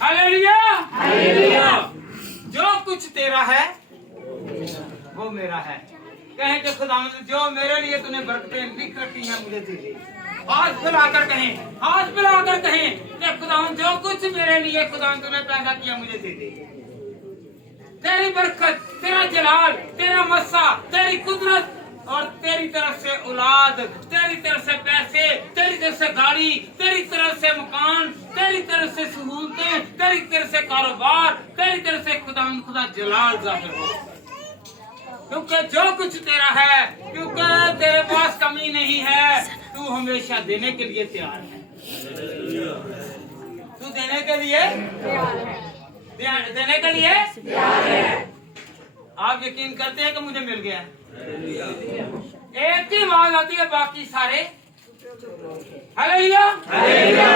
Hallelujah hallelujah. जो कुछ तेरा है वो मेरा है। कहें कि खुदा जो मेरे लिए तूने बरकतें लिख रखी हैं मुझे दे दे। हाथ फैलाकर कहें, हाथ फैलाकर कहें कि खुदा जो कुछ मेरे लिए खुदा तूने पैदा किया मुझे दे दे। तेरी बरकत, तेरा जलाल, तेरा मस्सा, तेरी कुदरत और तेरी तरफ से औलाद, तेरी तरफ से पैसे, तेरी तरफ से गाड़ी, तेरी तरफ से मकान, तेरी तरफ से सहूलतें, तेरी तरफ से कारोबार, तेरी तरफ से खुदा जलाल जाहिर हो। क्योंकि जो कुछ तेरा है, क्योंकि तेरे पास कमी नहीं है, तू हमेशा देने के लिए तैयार है। तू देने के लिए देने के लिए तैयार है। आप यकीन करते हैं कि मुझे मिल गया? एक ही आवाज आती है, बाकी सारे हालेलुया हालेलुया।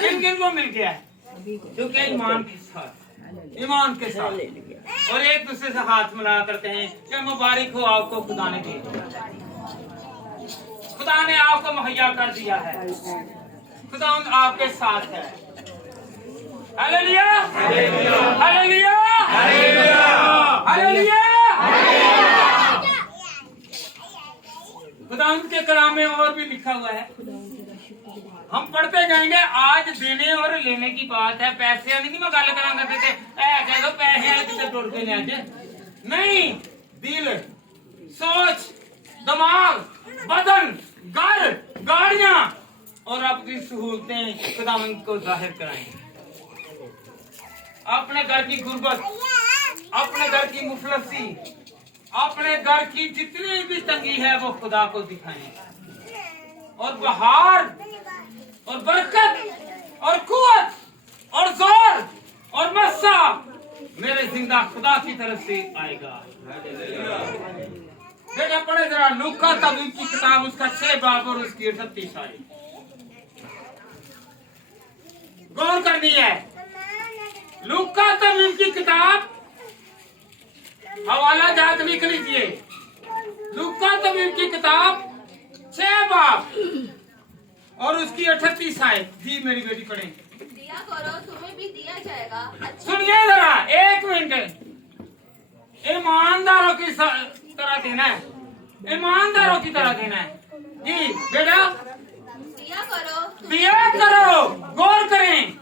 किन किन को मिल गया? क्योंकि ईमान के साथ और एक दूसरे से हाथ मिला करते हैं कि मुबारक हो आपको, खुदा ने दिया, खुदा ने आपको मुहैया कर दिया है, खुदा आपके साथ है। Hallelujah hallelujah hallelujah hallelujah. खुदा के कलाम में और भी लिखा हुआ है, हम पढ़ते जाएंगे। आज देने और लेने की बात है, पैसे नहीं मैं गल करा करते थे, कह दो पैसे टुट गए आज नहीं। दिल, सोच, दिमाग, बदन, घर, गाड़ियां और अपनी सहूलतें खुदा को जाहिर कराएंगे। अपने घर की गुर्बत, अपने घर की मुफलसी, अपने घर की जितनी भी तंगी है वो खुदा को दिखाएंगे। और बहार और बरकत और कुव्वत और जोर और मस्सा मेरे जिंदा खुदा की तरफ से आएगा। बेटा पढ़े जरा लूका तबीब की किताब, उसका 6 बाब और उसकी 38 आयत गौर करनी है। लूका तबीब की किताब, हवाला जात लिख लीजिए। लूका तबीब की किताब 6 बाब और उसकी 38 आयत। जी मेरी बेटी पढ़े। दिया करो तुम्हें भी दिया जाएगा। अच्छा सुनिए जरा एक मिनट। ईमानदारों की तरह देना है, ईमानदारों की तरह देना है। जी बेटा दिया करो। गौर करें।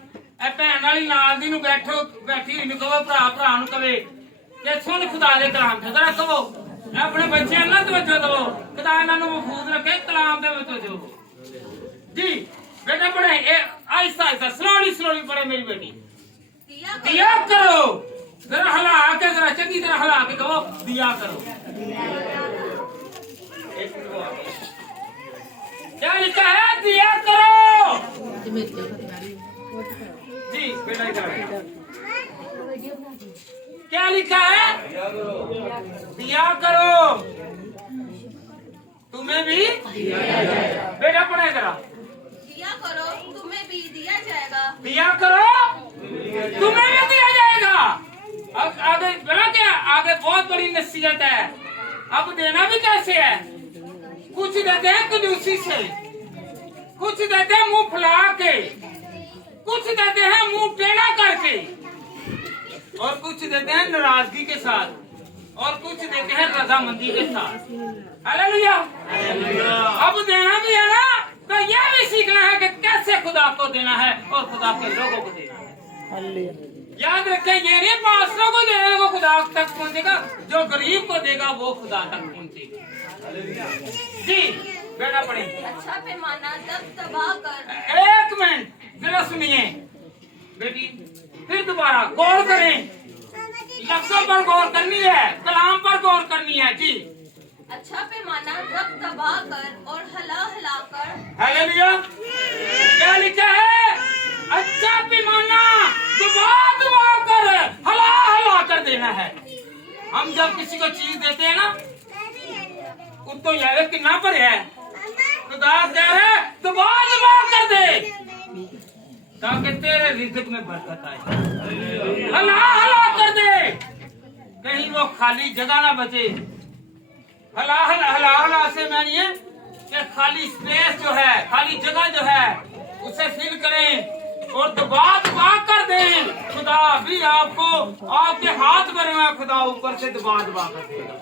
भैन वाली नाल दी बैठो, बैठी हुई कहो, भरा भरा कहे कि सुन खुदा दे कलाम जरा कहो। अपने बच्चे ना तवज्जो दो, खुदा इन्होंने महफूज रखे कलाम दे तवज्जो। जी बेटा पढ़े, आहिस्ता आहिस्ता स्लोली पढ़े मेरी बेटी। दिया करो। जरा हला के, जरा चंगी तरह हला के कहो दिया करो। क्या लिखा है? दिया करो। जी बेटा इधर क्या लिखा है? दिया करो तुम्हें भी बेटा पढ़े जरा। दिया करो तुम्हें भी दिया जाएगा। दिया करो तुम्हें भी दिया जाएगा। अब आगे बड़ा क्या, आगे बहुत बड़ी नसीहत है। अब देना भी कैसे है? कुछ देते हैं कंजूसी से, कुछ देते हैं मुंह फुला के, कुछ देते हैं मुंह टेढ़ा करके, और कुछ देते हैं नाराजगी के साथ, और कुछ देते हैं रजामंदी के साथ। हालेलुया। अब देना भी है ना, तो यह भी सीखना है कि कैसे खुदा को देना है और खुदा के लोगों को देना है। याद रखें, ये नहीं पास्टरों को देने को खुदा तक पहुंचेगा, जो गरीब को देगा वो खुदा तक पहुंचेगा। जी बेटा पढ़े। अच्छा पैमाना तब तबाह कर। एक मिनट जरा सुनिए बेटी, फिर दोबारा गौर करें। लफ्जों पर गौर करनी है, कलाम पर गौर करनी है। जी अच्छा पैमाना तब तबाह कर और हला कर। हालेलुया। क्या लिखा है? अच्छा पैमाना दबा कर, हला कर देना है। हम जब किसी को चीज देते हैं ना, तो यार कितना पर है, खुदा कह रहे दबा कर दे ताकि तेरे रिज़्क़ में बरकत आए। हला कर दे, कहीं वो खाली जगह ना बचे। हला से मैंने ये कि खाली स्पेस जो है, खाली जगह जो है उसे फिल करें और दबा खुदा भी आपको आपके हाथ भरे हुए खुदा ऊपर से दबा दबा कर देगा।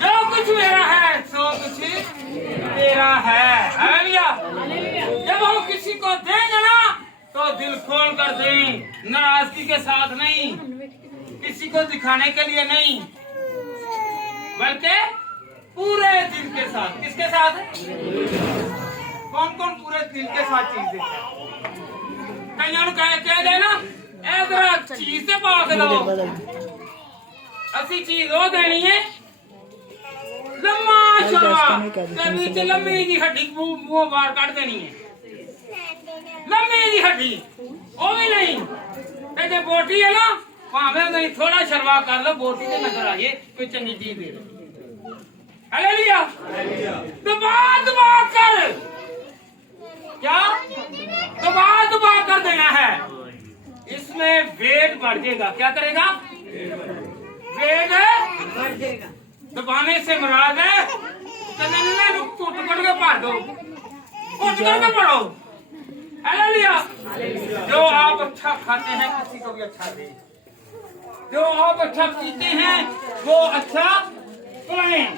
जो कुछ मेरा है सो कुछ तेरा है। हालेलुया। जब हम किसी को देंगे ना तो दिल खोल कर दें, नाराजगी के साथ नहीं, किसी को दिखाने के लिए नहीं, बल्कि पूरे दिल के साथ। किसके साथ? कौन कौन पूरे दिल के साथ चीज देता है? कईयों को कह दे ना इधर चीज से पा के दो, असली चीज वो देनी है लम्मा शरवा नीचे लम्बी जी हड्डी मुंह बाहर काट देनी है, लम्बी जी हड्डी वो भी नहीं। जो बोटी है ना भावे नहीं, थोड़ा शरवा कर लो, बोटी से नजर आइए कोई चंगी चीज दे दो। हालेलुया। दबा दबा कर, क्या दबा दबा कर देना है। इसमें वेट बढ़ जाएगा। क्या करेगा? वेट बढ़ जाएगा। दबाने से मराद है कुट के भर दो, कुट करके पढ़ो। हालेलुया। जो आप अच्छा खाते हैं किसी को भी अच्छा दें, जो आप अच्छा पीते हैं वो अच्छा पिलाएं,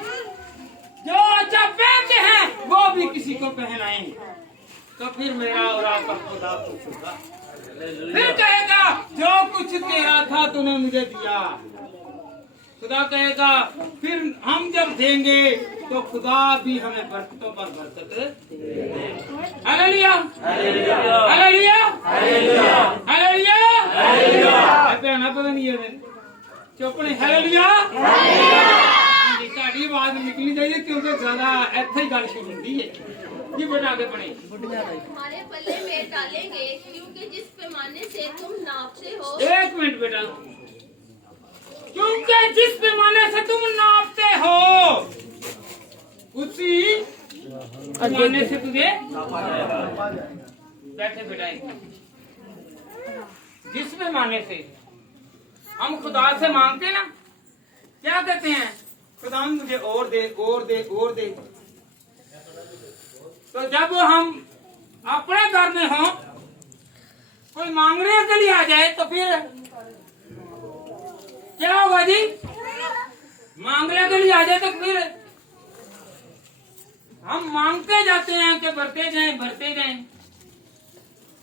जो अच्छा पहनते हैं वो भी किसी को पहनाएं, तो फिर मेरा और आपका खुदा खुश होगा। फिर कहेगा जो कुछ तेरा था तूने मुझे दिया। खुदा कहेगा फिर हम जब देंगे तो खुदा भी हमें बरकतों पर बरकत देगा। हालेलुया। हालेलुया। हालेलुया। पता नहीं है चुप नहीं। हालेलुया। साड़ी आवाज निकली जाइए क्योंकि ज्यादा ऐसे ही गल शुरू होती है। जी बेटा आगे बढ़े। तुम्हारे पल्ले में डालेंगे क्योंकि जिस पैमाने से तुम नापते हो। एक मिनट बेटा। क्योंकि जिस पैमाने से तुम नापते हो उसी पैमाने से तुझे बैठे बेटा। जिस पैमाने से हम खुदा से मांगते ना, क्या कहते हैं? खुदा मुझे और दे और दे और दे। तो जब हम अपने घर में हो कोई मांगने के लिए आ जाए तो फिर क्या होगा जी? मांगने के लिए आ जाए तो फिर हम मांगते जाते हैं कि भरते जाएं।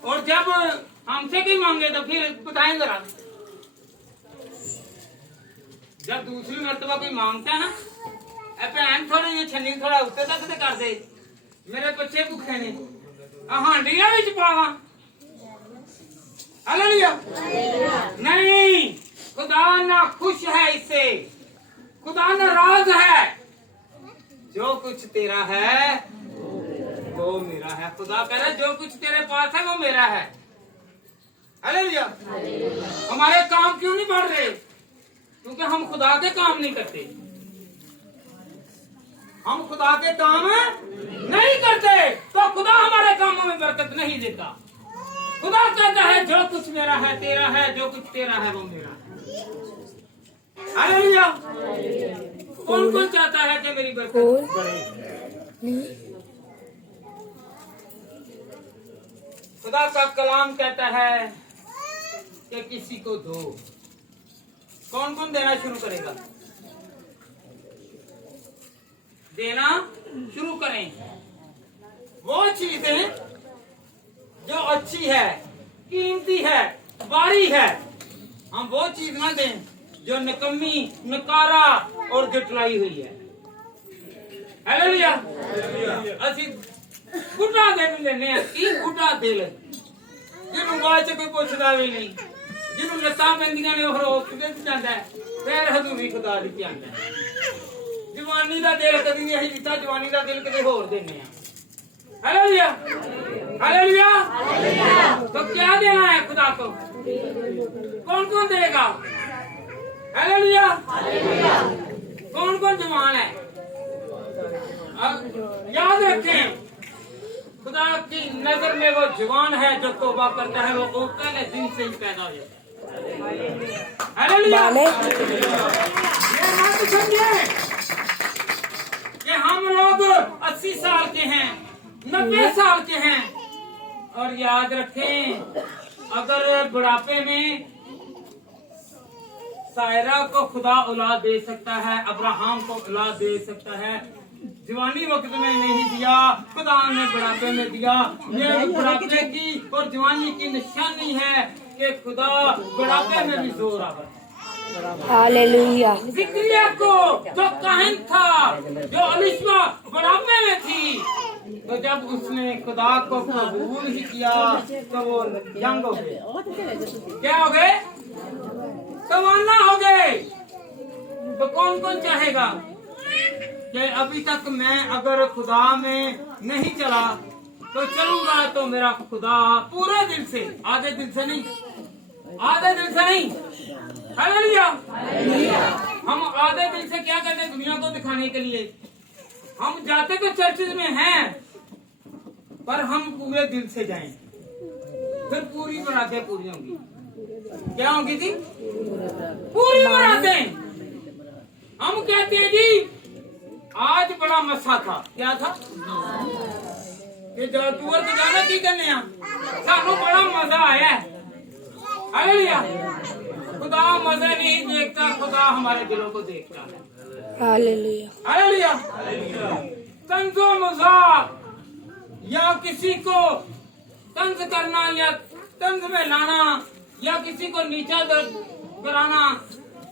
और जब हमसे भी मांगे तो फिर बताएं जरा। जब दूसरी मर्तबा कोई मांगता है ना, भैन थोड़ी ये छन्नी थोड़ा उत्ते तक से कर दे, मेरे बच्चे भूखे ने हांडिया विच पावा। हालेलुया। नहीं, खुदा ना खुश है इससे, खुदा नाराज है। जो कुछ तेरा है वो मेरा है। खुदा कह रहा है जो कुछ तेरे पास है वो मेरा है। हालेलुया। हमारे काम क्यों नहीं बढ़ रहे? क्योंकि हम खुदा के काम नहीं करते। हम खुदा के काम नहीं करते तो खुदा हमारे कामों में बरकत नहीं देता। खुदा कहता है जो कुछ मेरा है तेरा है, जो कुछ तेरा है वो मेरा है। हालेलुया। कौन कौन चाहता है कि मेरी बरकत बढ़े? खुदा का कलाम कहता है कि किसी को दो। कौन कौन देना शुरू करेगा? देना शुरू करें। वो चीजें जो अच्छी है, कीमती है, बारी है, हम वो चीज ना दें जो निकम्मी, नकारा और जुटलाई हुई है। हालेलुया। ਅਸੀਂ ਗੁੱਡਾ ਦਿਲ ਲੈਨੇ ਆ। ਕੀ ਗੁੱਡਾ ਦਿਲ ਜਿਹਨੂੰ ਬਾਅਦ ਚ ਕੋਈ ਪੁੱਛਦਾ ਵੀ ਨਹੀਂ, ਜਿਹਨੂੰ ਲੱਤਾਂ ਪੈਂਦੀਆਂ ਨੇ ਉਹ ਕਿਤੇ ਜਾਂਦਾ ਹੈ, ਫਿਰ ਹਜ਼ੂਰੀ ਖੁਦਾ ਦੀ ਜਾਂਦਾ ਹੈ। जवानी का दिल कभी नहीं अभी दिता, जवानी का दिल कभी होर देने। हालेलुया। हालेलुया। तो क्या देना है खुदा को? कौन कौन देगा? हालेलुया। कौन कौन जवान है? याद रखें खुदा की नजर में वो जवान है जो तौबा करता है, वो पहले दिन से ही पैदा हो जाता है। हालेलुया। ये बात समझिए कि हम लोग 80 साल के हैं, 90 साल के हैं, और याद रखें अगर बुढ़ापे में सायरा को खुदा औलाद दे सकता है, अब्राहम को औलाद दे सकता है, जवानी वक्त में नहीं दिया, खुदा ने बुढ़ापे में दिया। ये बुढ़ापे की और जवानी की निशानी है कि खुदा बुढ़ापे में भी जोर आवर। हालेलुया। जिक्रिया को जो काहिन था, जो अलिशमा बुढ़ापे में थी, तो जब उसने खुदा को कबूल ही किया तो वो यंग हो गए। क्या हो गए? तमन्ना हो गए। तो कौन कौन चाहेगा कि अभी तक मैं अगर खुदा में नहीं चला तो चलूंगा तो मेरा खुदा पूरे दिल से, आधे दिल से नहीं, आधे दिल से नहीं। हालेलुया। हम आधे दिल से क्या करते हैं? दुनिया को दिखाने के लिए हम जाते तो चर्चिज में हैं, पर हम पूरे दिल से जाएं, फिर पूरी मुरादें पूरी होंगी। क्या होगी जी? पूरी मुरादें। हम कहते हैं जी आज बड़ा मसा था। क्या था? कि तुअर को जाना की करने सानू बड़ा मजा आया है। हालेलुया। खुदा मजे नहीं देखता, खुदा हमारे दिलों को देखता है। हालेलुया। हालेलुया। तंजो मजाक या किसी को तंज करना या तंज में लाना या किसी को नीचा कराना,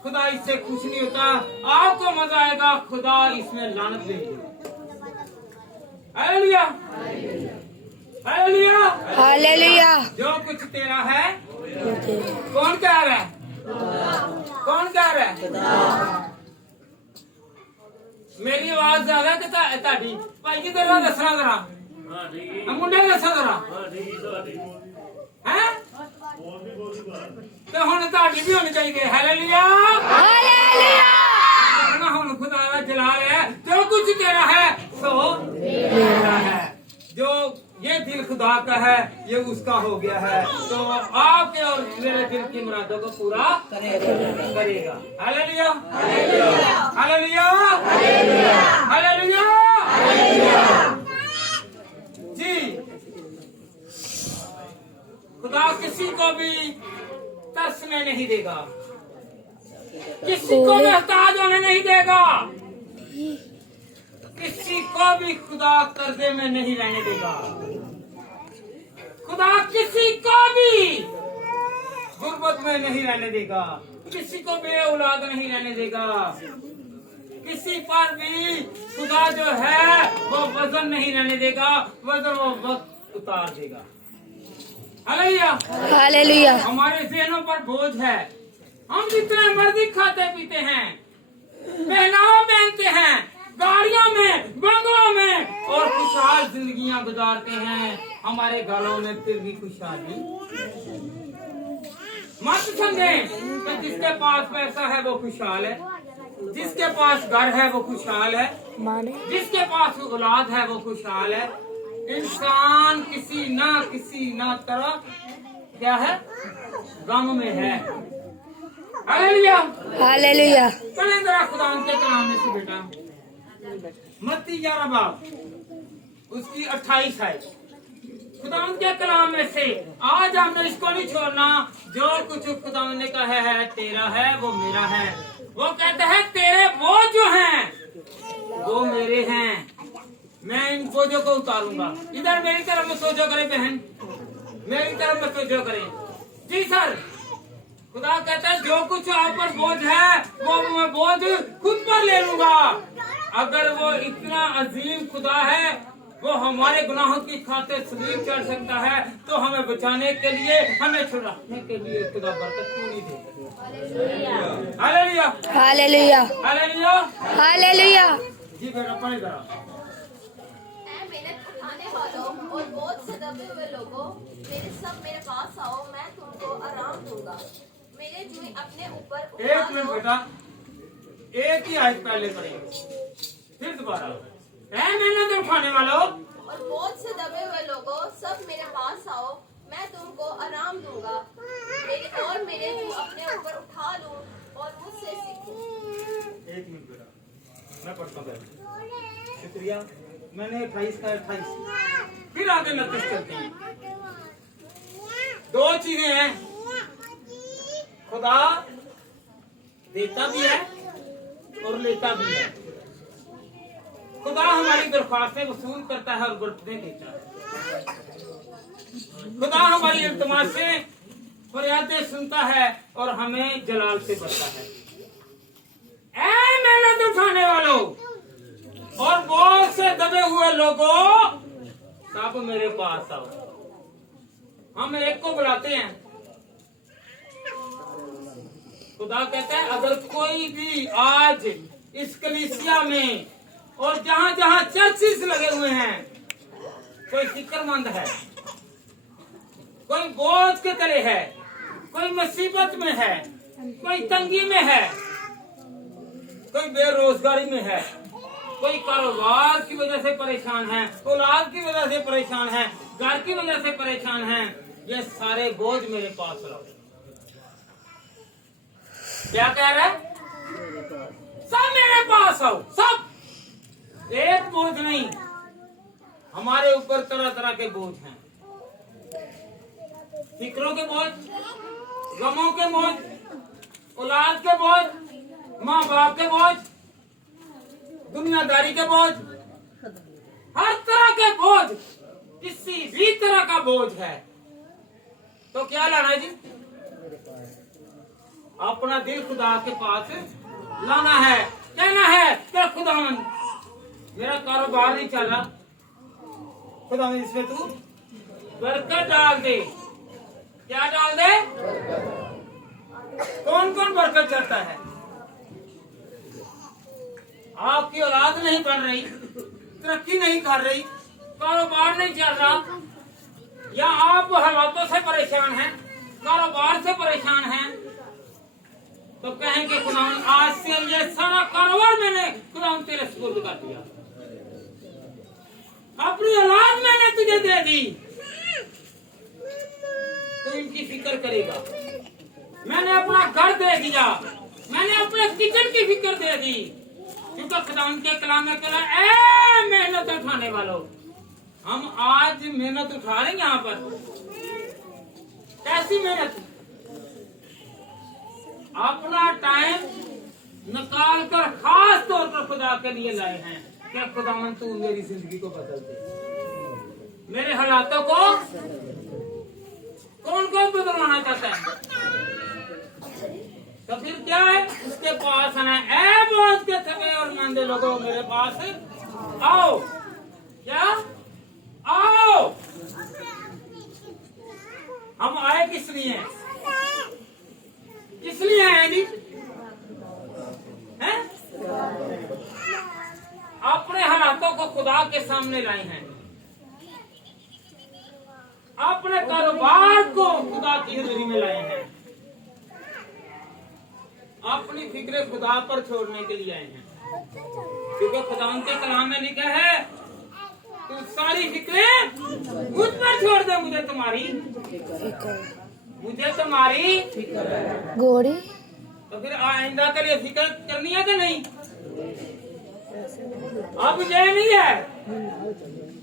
खुदा इससे खुश नहीं होता। आपको मजा आएगा, खुदा इसमें लानत देगा। हालेलुया। हालेलुया। हालेलुया। जो कुछ तेरा है कौन कह रहा है? कौन कह रहा है? मेरी आवाज ज्यादा कि ताड़ी भाई जी तेरा दसना जरा, मुंडे दसा जरा है तो हुण ताड़ी भी होनी चाहिए। हालेलुया। हालेलुया। हुण खुदा जला रहा है, जो कुछ तेरा है सो मेरा है। जो ये दिल खुदा का है ये उसका हो गया है, तो आपके और मेरे दिल की मुरादों को पूरा करेगा। हालेलुया। हालेलुया। हालेलुया। जी खुदा किसी को भी तरसने नहीं देगा, किसी को मोहताज होने नहीं देगा, किसी को भी खुदा कर्जे में नहीं रहने देगा। खुदा किसी को भी गुर्बत में नहीं रहने देगा, किसी को बे औलाद नहीं रहने देगा, किसी पर भी खुदा जो है वो वजन नहीं रहने देगा, वजन वो वक्त उतार देगा। हालेलुया। हालेलुया। हमारे ज़हनों पर बोझ है, हम जितने मर्जी खाते पीते हैं, पहनावा पहनते हैं, गाड़ियों में, बंगलों में और खुशहाल जिंदगियां गुजारते हैं, हमारे गालों में फिर भी खुशहाली। मत समझें कि जिसके पास पैसा है वो खुशहाल है, जिसके पास घर है वो खुशहाल है, जिसके पास औलाद है वो खुशहाल है। इंसान किसी ना तरह क्या है? गम में है। हालेलुया। हालेलुया। चलें जरा खुदा के कलाम में से बेटा, मत्ती 11 बाब उसकी 28 है। खुदा के कलाम में से आज हमने इसको नहीं छोड़ना। जो कुछ खुदा ने कहा है तेरा है वो मेरा है। वो कहता है तेरे बोझ जो हैं वो मेरे हैं, मैं इन बोझों को उतारूंगा। इधर मेरी तरफ में सोचो करें बहन, मेरी तरफ में सोचो करें। जी सर, खुदा कहता है जो कुछ आप पर बोझ है वो मैं बोझ खुद पर ले लूंगा। अगर वो इतना अजीम खुदा है, वो हमारे गुनाहों की खातिर सलीब चढ़ सकता है, तो हमें बचाने के लिए, हमें छुड़ाने के लिए खुदा बरकत क्यों नहीं दे? हालेलुया। हालेलुया। हालेलुया। हालेलुया। जी बेटा पढ़े जरा। मेहनत उठाने वालों और बोझ से दबे हुए लोगों, मेरे पास आओ, मैं तुमको आराम दूंगा। मेरे जुए अपने ऊपर उठा एक मिनट लो। बेटा, एक ही आयत पहले पढ़ेंगे, फिर दोबारा। मेहनत उठाने वालों और बोझ से दबे हुए लोगों, सब मेरे पास आओ, मैं तुमको आराम दूंगा। मेरे जुए अपने ऊपर उठा लो और मुझसे सीखो। एक मिनट बेटा, मैं पढ़ता हूँ। शुक्रिया। मैंने 28 का 28 फिर आगे 29 चलते हैं। दो चीजें हैं, खुदा देता भी है और लेता भी है। खुदा हमारी दरख्वास्तें वसूल करता है और बरकतें देता है। खुदा हमारी इल्तिमासें फरियादें सुनता है और हमें जलाल से भरता है। ऐ मेहनत उठाने वालों और बोझ से दबे हुए लोगों, सब मेरे पास आओ। हम एक को बुलाते हैं। खुदा कहता है अगर कोई भी आज इस कलीसिया में और जहां जहां चर्चिस लगे हुए हैं, कोई फिक्रमंद है, कोई बोझ के तले है, कोई मुसीबत में है, कोई तंगी में है, कोई बेरोजगारी में है, कोई कारोबार की वजह से परेशान है, औलाद की वजह से परेशान है, घर की वजह से परेशान है, ये सारे बोझ मेरे पास लाओ। क्या कह रहा है? सब मेरे पास आओ, सब। एक बोझ नहीं, हमारे ऊपर तरह तरह के बोझ हैं। फिक्रों के बोझ, गमों के बोझ, औलाद के बोझ, माँ बाप के बोझ, दुनियादारी के बोझ, हर तरह के बोझ, किसी भी तरह का बोझ है। तो क्या लाना है जी? अपना दिल खुदा के पास लाना है। कहना है कि खुदावन मेरा कारोबार नहीं चल रहा, खुदावन इसमें तू बरकत डाल दे। क्या डाल दे? कौन कौन बरकत चाहता है? आपकी औलाद नहीं बढ़ रही, तरक्की नहीं कर रही, कारोबार नहीं चल रहा, या आप हालातों से परेशान हैं, कारोबार से परेशान हैं, तो कहेंगे खुदावन आज से ये सारा कारोबार मैंने खुदावन तेरे सुपुर्द कर दिया, अपनी औलाद मैंने तुझे दे दी, तो इनकी फिक्र करेगा। मैंने अपना घर दे दिया, मैंने अपने किचन की फिक्र दे दी, क्योंकि खुदावन के कलाम में कहा ऐ मेहनत उठाने वालों। हम आज मेहनत उठा रहे हैं यहाँ पर। कैसी मेहनत? अपना टाइम निकाल कर खास तौर पर खुदा के लिए लाए हैं कि खुदावन तू मेरी जिंदगी को बदल दे, मेरे हालातों को कौन कौन बदलवाना चाहता है? तो फिर क्या है? उसके पास आना है। ऐ बोझ के थके और मंदे लोगों मेरे पास आओ। क्या आओ? हम आए किस लिए? किस लिए आए जी? हैं? अपने हालातों को खुदा के सामने लाए हैं, अपने कारोबार को खुदा की हज़ूरी में लाए हैं, अपनी फिक्रें खुदा पर छोड़ने के लिए आए हैं, क्योंकि खुदा के कलाम में लिखा है तू सारी फिक्रें मुझ पर छोड़ दे, मुझे तुम्हारी गोरी। तो फिर आइंदा के लिए फिक्र करनी है कि नहीं? अब ये नहीं है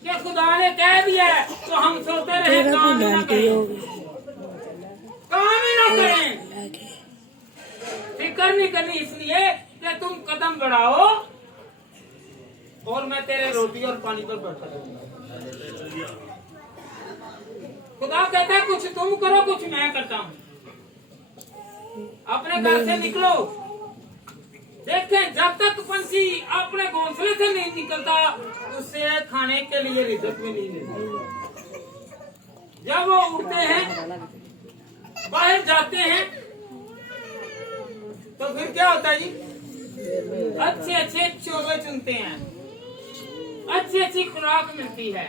कि खुदा ने कह दिया तो हम सोते रहे काम ही ना करें, काम ही ना करें, फिक्र नहीं करनी, इसलिए कि तुम कदम बढ़ाओ और मैं तेरे रोटी और पानी पर बैठा रहूंगा। खुदा कहता है कुछ तुम करो, कुछ मैं करता हूँ। अपने घर से निकलो। देखें जब तक पंछी अपने घोंसले से नहीं निकलता उससे खाने के लिए रिज़्क में नहीं लेते। जब वो उड़ते हैं, बाहर जाते हैं, तो फिर क्या होता है जी? अच्छे अच्छे चोगे चुनते हैं, अच्छी अच्छी खुराक मिलती है।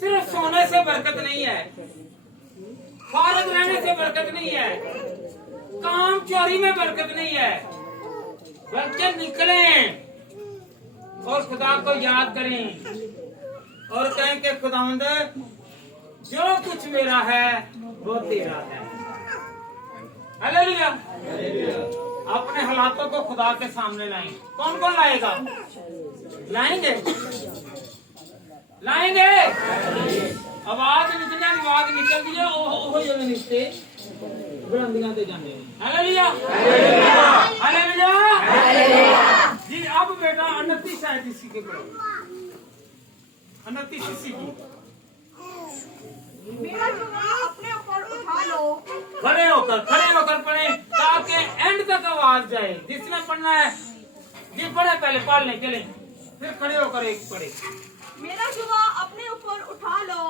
सिर्फ सोने से बरकत नहीं है, फारग रहने से बरकत नहीं है, काम चोरी में बरकत नहीं है, बल्कि निकलें और खुदा को याद करें और कहें कि खुदावंद जो कुछ मेरा है वो तेरा है। हालेलुया। अपने हालातों को खुदा के सामने लाएं। कौन कौन लाएगा? लाएंगे लाएंगे आवाज निकलना आवाज निकल दी है ओहो जो निकते बुलंदियां ते जाने हालेलुया हालेलुया जी। अब बेटा 29 आयत इसी के पढ़ो 29 इसी की मेरा जुआ अपने ऊपर उठा लो। खड़े होकर पढ़े ताकि एंड तक आवाज जाए। जिसने पढ़ना है जी पढ़े पहले पढ़ लें चले फिर खड़े होकर एक पढ़े। मेरा जुआ अपने ऊपर उठा लो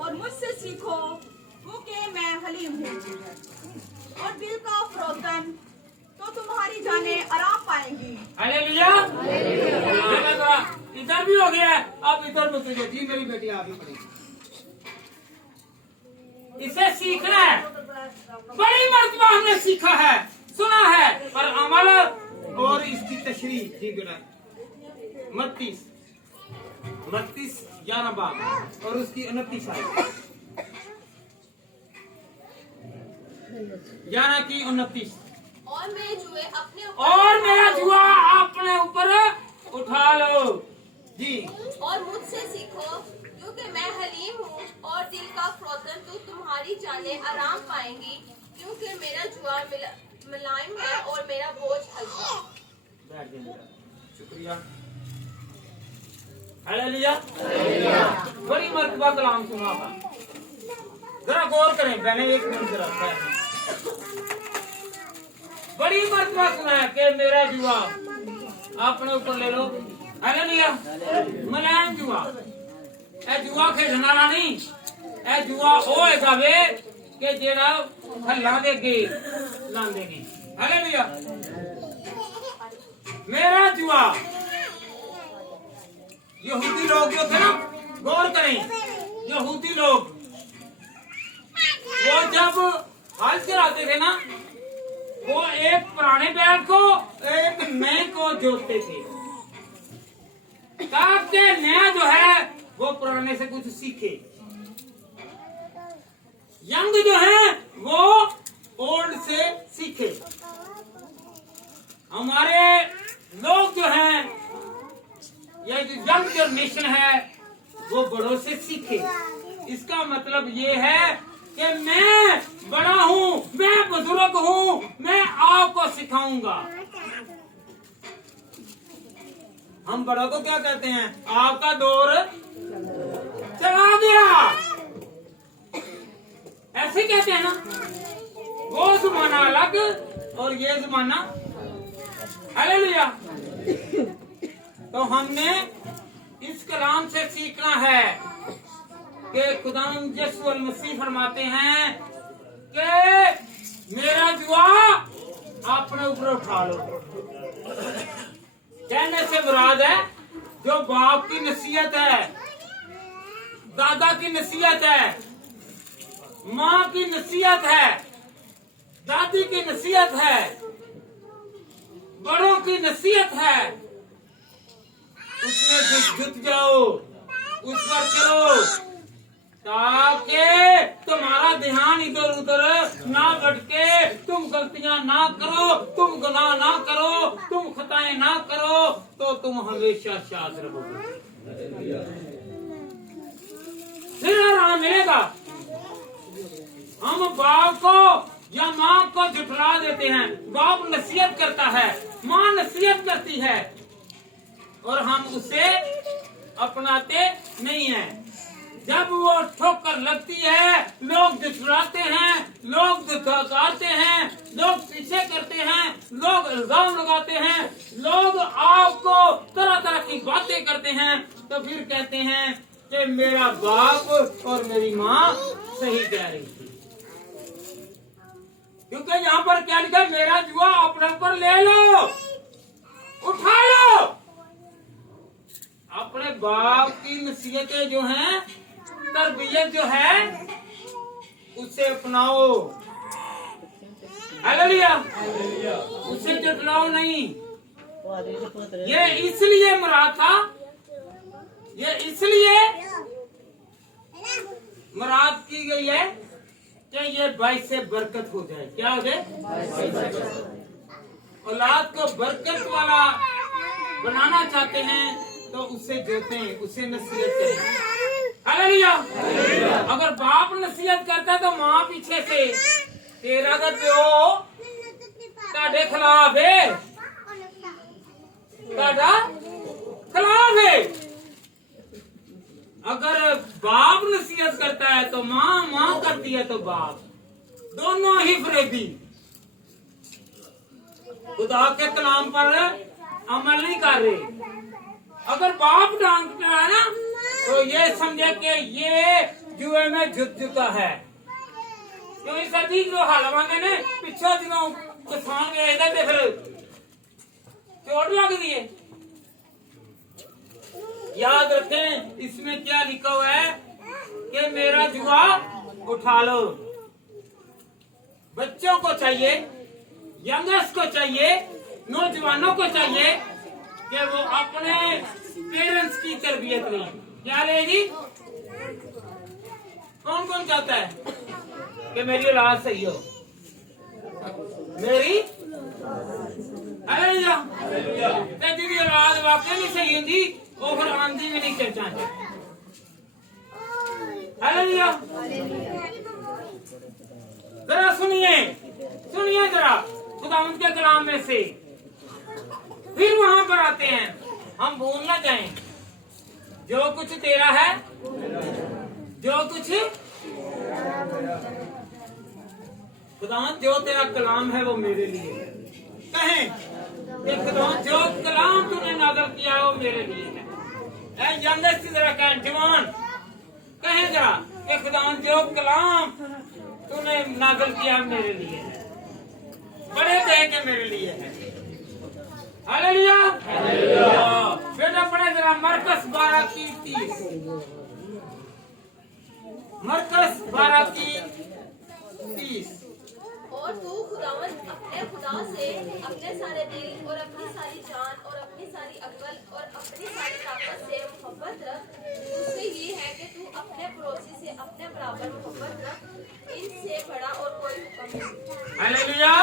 और मुझसे सीखो क्योंकि मैं हलीम हूँ और दिल का फरोतन तो तुम्हारी जाने आराम पाएंगी। Hallelujah hallelujah. इधर भी हो गया है अब इधर में तुझे जी मेरी बेटी आप ही पढ़ेगी। इसे सीखना है बड़ी मर्तबा हमने सीखा है सुना है पर अमल और इसकी तशरीह जी बेटा 32 11 बाब और उसकी 29 आयत 11 की 29 और मेरे जुए अपने ऊपर और मेरा जुआ अपने ऊपर उठा लो जी और मुझसे सीखो क्योंकि मैं हलीम हूँ और दिल का फरोतन तो तुम्हारी जाने आराम पाएंगी क्योंकि मेरा जुआ मुलायम है और मेरा बोझ हल्का। बैठ जाइए बेटा। शुक्रिया हालेलुया बड़ी मर्तबा कलाम सुना था जरा गौर करें पहले एक मिनट जरा बड़ी मर्तबा सुना है कि मेरा जुआ अपने ऊपर ले लो हालेलुया मुलायम जुआ ए जुआ खेलने वाला नहीं ए जुआ ओ है जावे कि जेड़ा हल्ला देगे लांदेगे हालेलुया मेरा जुआ यहूदी लोग जो थे ना गौर करें यहूदी लोग वो जब हल चलाते थे ना वो एक पुराने बैल को एक नए को जोतते थे ताकि नया जो है वो पुराने से कुछ सीखे यंग जो है वो ओल्ड से सीखे। हमारे लोग जो हैं ये जो यंग जनरेशन है वो बड़ों से सीखे। इसका मतलब ये है कि मैं बड़ा हूँ मैं बुजुर्ग हूँ मैं आपको सिखाऊंगा। हम बड़ों को क्या कहते हैं आपका दौर चला गया ऐसे कहते हैं ना। वो जमाना अलग और ये जमाना हालेलुया। तो हमने इस कलाम से सीखना है कि खुदा यीशु मसीह फरमाते हैं कि मेरा जुआ अपने ऊपर उठा लो। कहने से मुराद है जो बाप की नसीहत है दादा की नसीहत है माँ की नसीहत है दादी की नसीहत है बड़ों की नसीहत है उसमें जुट जाओ उस पर चलो ताकि तुम्हारा ध्यान इधर उधर ना भटके तुम गलतियां ना करो तुम गुनाह ना करो तुम खताएं ना करो तो तुम हमेशा शाद रहोगे फिर आराम मिलेगा। हम बाप को या माँ को झुठला देते हैं बाप नसीहत करता है माँ नसीहत करती है और हम उसे अपनाते नहीं हैं। जब वो ठोकर लगती है लोग झुठलाते हैं लोग धकाते हैं लोग पीछे करते हैं लोग इल्जाम लगाते हैं लोग आपको तरह तरह की बातें करते हैं तो फिर कहते हैं कि मेरा बाप और मेरी माँ सही कह रही थी क्योंकि यहाँ पर क्या लिखा है मेरा जुआ अपने ऊपर ले लो उठा लो। अपने बाप की नसीहतें जो हैं तरबियत जो है उसे अपनाओ हालेलुया उसे झुठलाओ नहीं। ये इसलिए मुराद था ये इसलिए मुराद की गई है कि ये भाई से बरकत हो जाए। क्या हो जाए औलाद को बरकत वाला बनाना चाहते हैं तो उसे जोतें उसे नसीहत करें हालेलुया। अगर बाप नसीहत करता है तो माँ पीछे से तेरा का प्यो ताड़े खिलाफ है, ताड़ा खिलाफ है। अगर बाप नसीहत करता है तो माँ, माँ करती है तो बाप, दोनों ही फरेबी खुदा के कलाम पर अमल नहीं कर रहे। अगर बाप डांटता है ना तो ये समझे कि ये जुए में जुता है, क्योंकि सभी जो हलवाने ने पिछले दिनों किसान गए थे फिर चोट लग गई है। याद रखें इसमें क्या लिखा हुआ है कि मेरा जुआ उठा लो। बच्चों को चाहिए, यंगर्स को चाहिए, नौजवानों को चाहिए कि वो अपने पेरेंट्स की तरबियत लें। क्या लेगी? कौन कौन चाहता है कि मेरी औलाद सही हो? मेरी हालेलुया। तेरी औलाद वाकई नहीं सही होती वो फिर आंधी भी नहीं चल जाए। हालेलुया। जरा सुनिए, सुनिए जरा खुदावंद के कलाम में से, फिर वहां पर आते हैं। हम भूल ना जाएं, जो कुछ तेरा है, जो कुछ खुदावंद जो तेरा कलाम है वो मेरे लिए कहें कि खुदावंद जो कलाम तूने नाज़िल किया वो मेरे लिए है। यंगेस्ट जरा कहें, जवान कहें जरा कि खुदावंद जो कलाम तूने नाज़िल किया मेरे लिए है। बड़े कहें कि मेरे लिए है। हालेलुया। बेटा पढ़े जरा मरकस 12:30, मरकस 12:30। और तू खुदावंद अपने खुदा से अपने सारे दिल और अपनी सारी जान और अपनी सारी अक्ल और अपनी सारी ताकत से मोहब्बत रख। उससे ये है कि तू अपने पड़ोसी से अपने बराबर मोहब्बत रख। इनसे बड़ा और कोई हुक्म नहीं। हालेलुया।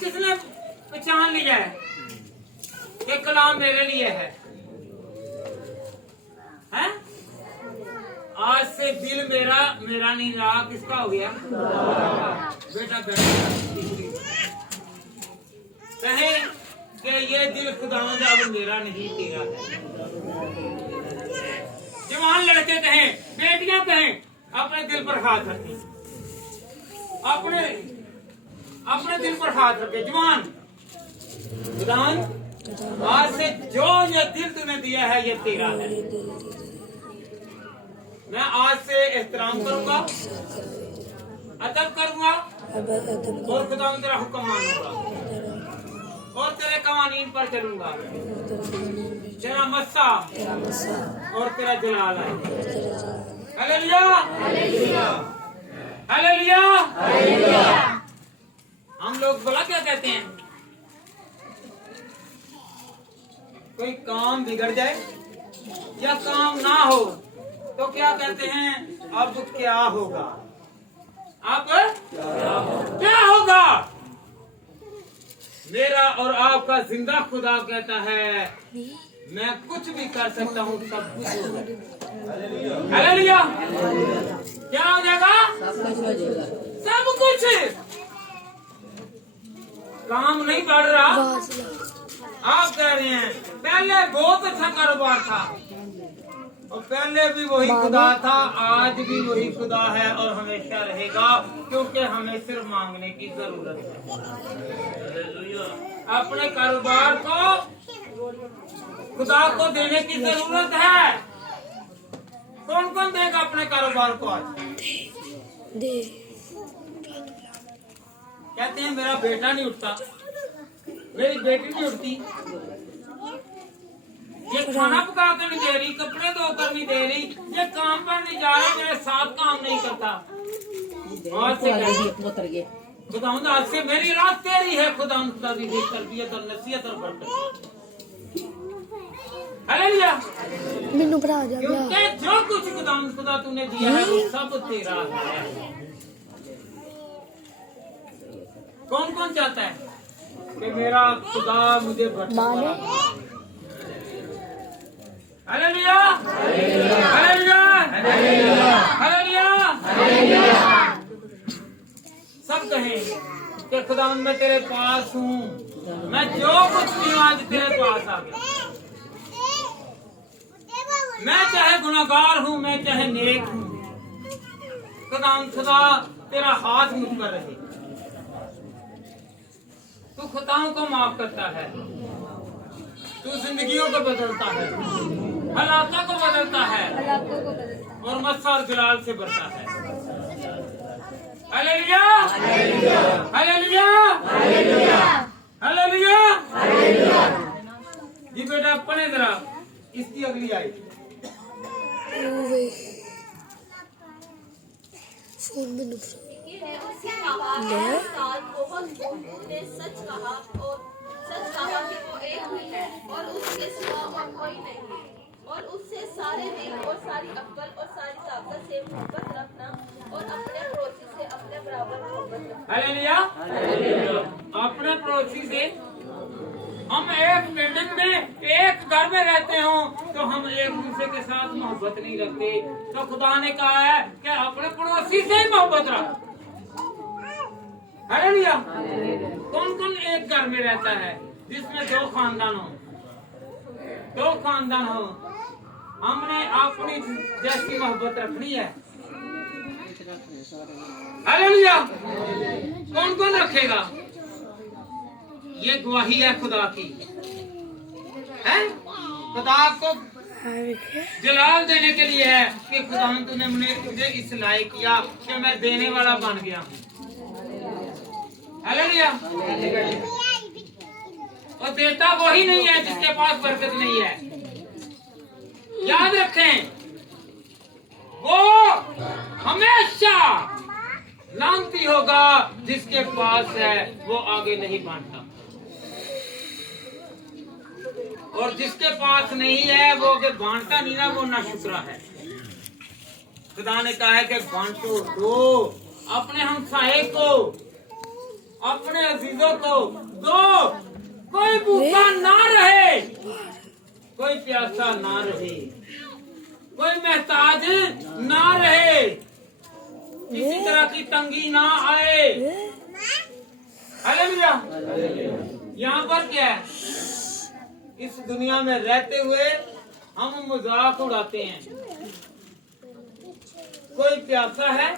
किसने पहचान लिया है कि कलाम मेरे लिए है? हैं? आज से दिल मेरा मेरा नहीं रहा, किसका हो गया? बेटा कहें कि ये दिल खुदावंद अब मेरा नहीं तेरा है। जवान लड़के कहें, बेटियां कहें, अपने दिल पर हाथ रखें, अपने दिल पर हाथ रखें। जवान खुदावंद आज से जो ये दिल तूने दिया है ये तेरा है। मैं आज से एहतराम करूंगा, अदब करूंगा और खुदावंद तेरा हुक्म मानूंगा और तेरे कवानीन पर चलूंगा। तेरा मस्सा और तेरा जलाल है। हालेलुया। हालेलुया। हम लोग भला क्या कहते हैं? कोई काम बिगड़ जाए या काम ना हो तो क्या कहते हैं? अब क्या होगा? अब क्या होगा? मेरा और आपका जिंदा खुदा कहता है मैं कुछ भी कर सकता हूँ, सब कुछ होगा। हालेलुया। क्या हो जाएगा? सब कुछ। काम नहीं बढ़ रहा, आप कह रहे हैं पहले बहुत अच्छा कारोबार था और पहले भी वही खुदा था, आज भी वही खुदा है और हमेशा रहेगा, क्योंकि हमें सिर्फ मांगने की जरूरत है। अपने कारोबार को खुदा को देने की जरूरत है। कौन कौन देगा अपने कारोबार को आज? कहते हैं मेरा बेटा नहीं उठता, मेरी बेटी नहीं उठती, ये खाना पका कर नहीं दे रही, कपड़े धोकर नहीं दे रही, ये काम पर नहीं जा रहा, मेरे साथ काम नहीं करता। आज से खुदावंद आज से मेरी रात तेरी है। खुदावंद खुदा की तरबियत और नसीहत और बरकत। हालेलुया। क्योंकि जो कुछ खुदावंद खुदा तूने दिया है वो सब तेरा है। कौन कौन चाहता है कि मेरा खुदा मुझे बरकत हालेलुया, हालेलुया, हालेलुया। सब कहें कि खुदा मैं तेरे पास हूँ, मैं जो कुछ भी हूँ आज तेरे पास आ गया। मैं चाहे गुनाहगार हूँ, मैं चाहे नेक हूँ, खुदा सदा तेरा हाथ मुझ पर रहे। तू खताओं को माफ करता है, तू जिंदगियों को बदलता है, हालातों को बदलता है और मस्सा और जलाल से भरता है। Hallelujah, hallelujah, hallelujah. जी बेटा पढ़े जरा इसकी अगली आई। मिकी ने उससे कहा, उस्ताद, बहुत तूने सच कहा कि वो एक ही है और उसके सिवा और कोई नहीं, और उससे सारे दिल और सारी अक्ल और सारी ताकत से मोहब्बत रखना और अपने पड़ोसी से अपने बराबर मोहब्बत रखना। हालेलुया, अपने पड़ोसी से। हम एक बिल्डिंग में एक घर में रहते हो तो हम एक दूसरे के साथ मोहब्बत नहीं रखते, तो खुदा ने कहा है कि अपने पड़ोसी से ही मोहब्बत रख। हालेलुया। कौन कौन एक घर में रहता है जिसमें दो खानदान हो? हमने अपनी जैसी मोहब्बत रखनी है। हालेलुया। कौन कौन रखेगा? ये गवाही है खुदा की, है खुदा को जलाल देने के लिए है कि खुदा तूने मुझे इस लायक किया कि मैं देने वाला बन गया हूँ। हालेलुया। और देता वही नहीं है जिसके पास बरकत नहीं है। याद रखें, वो हमेशा लानती होगा जिसके पास है वो आगे नहीं बांटता, और जिसके पास नहीं है वो आगे बांटता नहीं ना, वो नाशुक्रा है। खुदा ने कहा है कि बांटो, दो अपने हमसाये को, अपने अजीजों को दो। कोई भूखा ना रहे, कोई प्यासा ना रहे, कोई महताज ना रहे, किसी तरह की तंगी ना आए। हालेलुया। यहाँ पर क्या है? इस दुनिया में रहते हुए हम मजाक उड़ाते हैं। कोई प्यासा है,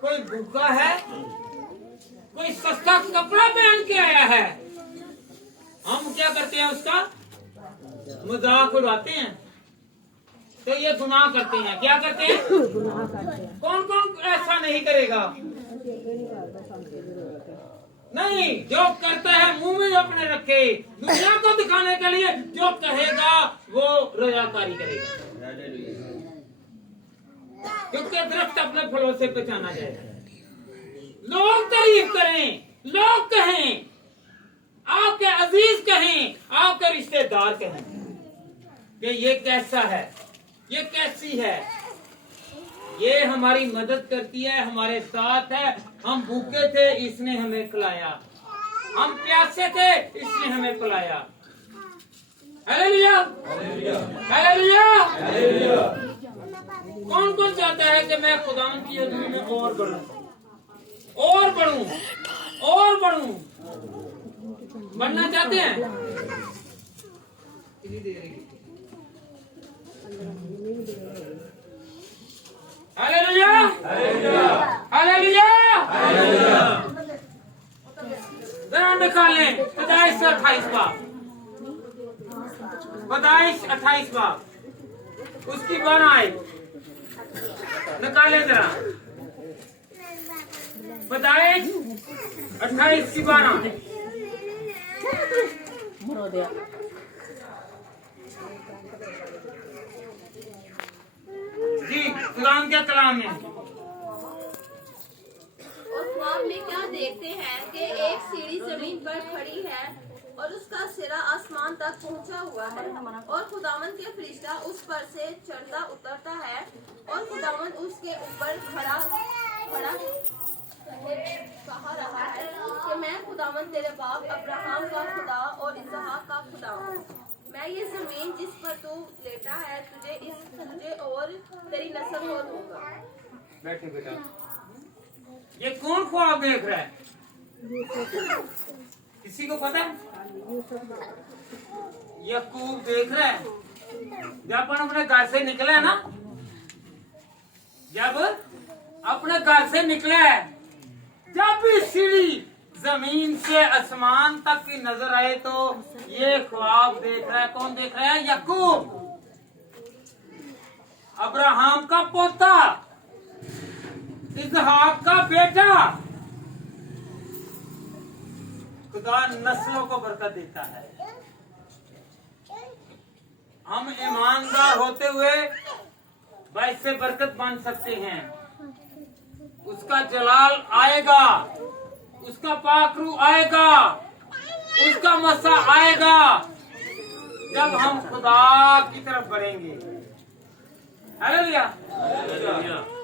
कोई भूखा है, कोई सस्ता कपड़ा पहन के आया है, हम क्या करते हैं? उसका मजाक उड़ाते हैं। तो ये गुनाह करते हैं। क्या करते हैं? कौन कौन ऐसा नहीं करेगा? नहीं, जो करता है मुंह में अपने रखे, दुनिया को दिखाने के लिए जो कहेगा वो रजाकारी करेगा, क्योंकि दरख्त अपने फलों से पहचाना जाएगा। लोग तारीफ करें, लोग कहें, आपके अजीज कहें, आपके रिश्तेदार कहें कि ये कैसा है, ये कैसी है, ये हमारी मदद करती है, हमारे साथ है। हम भूखे थे, इसने हमें खिलाया, हम प्यासे थे, इसने हमें पिलाया। Hallelujah, hallelujah. कौन कौन चाहता है कि मैं खुदा की हजूरी में और बढ़ूं, और बढ़ूं, और बढ़ूं? बढ़ना चाहते हैं? Hallelujah, hallelujah. जरा निकालें पैदाइश 28 बाब, पैदाइश 28 बाब, उसकी बनाए निकालें जरा। पैदाइश 28 की 12। जी कुरान के कलाम में। और ख्वाब में क्या देखते हैं कि एक सीढ़ी जमीन पर खड़ी है और उसका सिरा आसमान तक पहुंचा हुआ है, और खुदावन के फरिश्ता उस पर से चढ़ता उतरता है, और खुदावन उसके ऊपर खड़ा कहा रहा है कि मैं खुदावन तेरे बाप अब्राहम का खुदा और इसहाक का खुदा हूँ। मैं ये जमीन जिस पर तू लेटा है तुझे और तेरी नस्ल को दूंगा। बैठे बेटा। ये कौन ख्वाब देख रहा है? किसी को पता है? याकूब देख रहा है। जब अपन अपने घर से निकले है ना, जब अपने घर से निकले है, जब भी सीढ़ी जमीन से आसमान तक की नजर आए तो ये ख्वाब देख रहा है। कौन देख रहा है? याकूब, अब्राहम का पोता, इसहाक का बेटा। खुदा नस्लों को बरकत देता है। हम ईमानदार होते हुए भाई से बरकत बन सकते हैं। उसका जलाल आएगा, उसका पाकरू आएगा, उसका मसा आएगा जब हम खुदा की तरफ बढ़ेंगे। हालेलुया।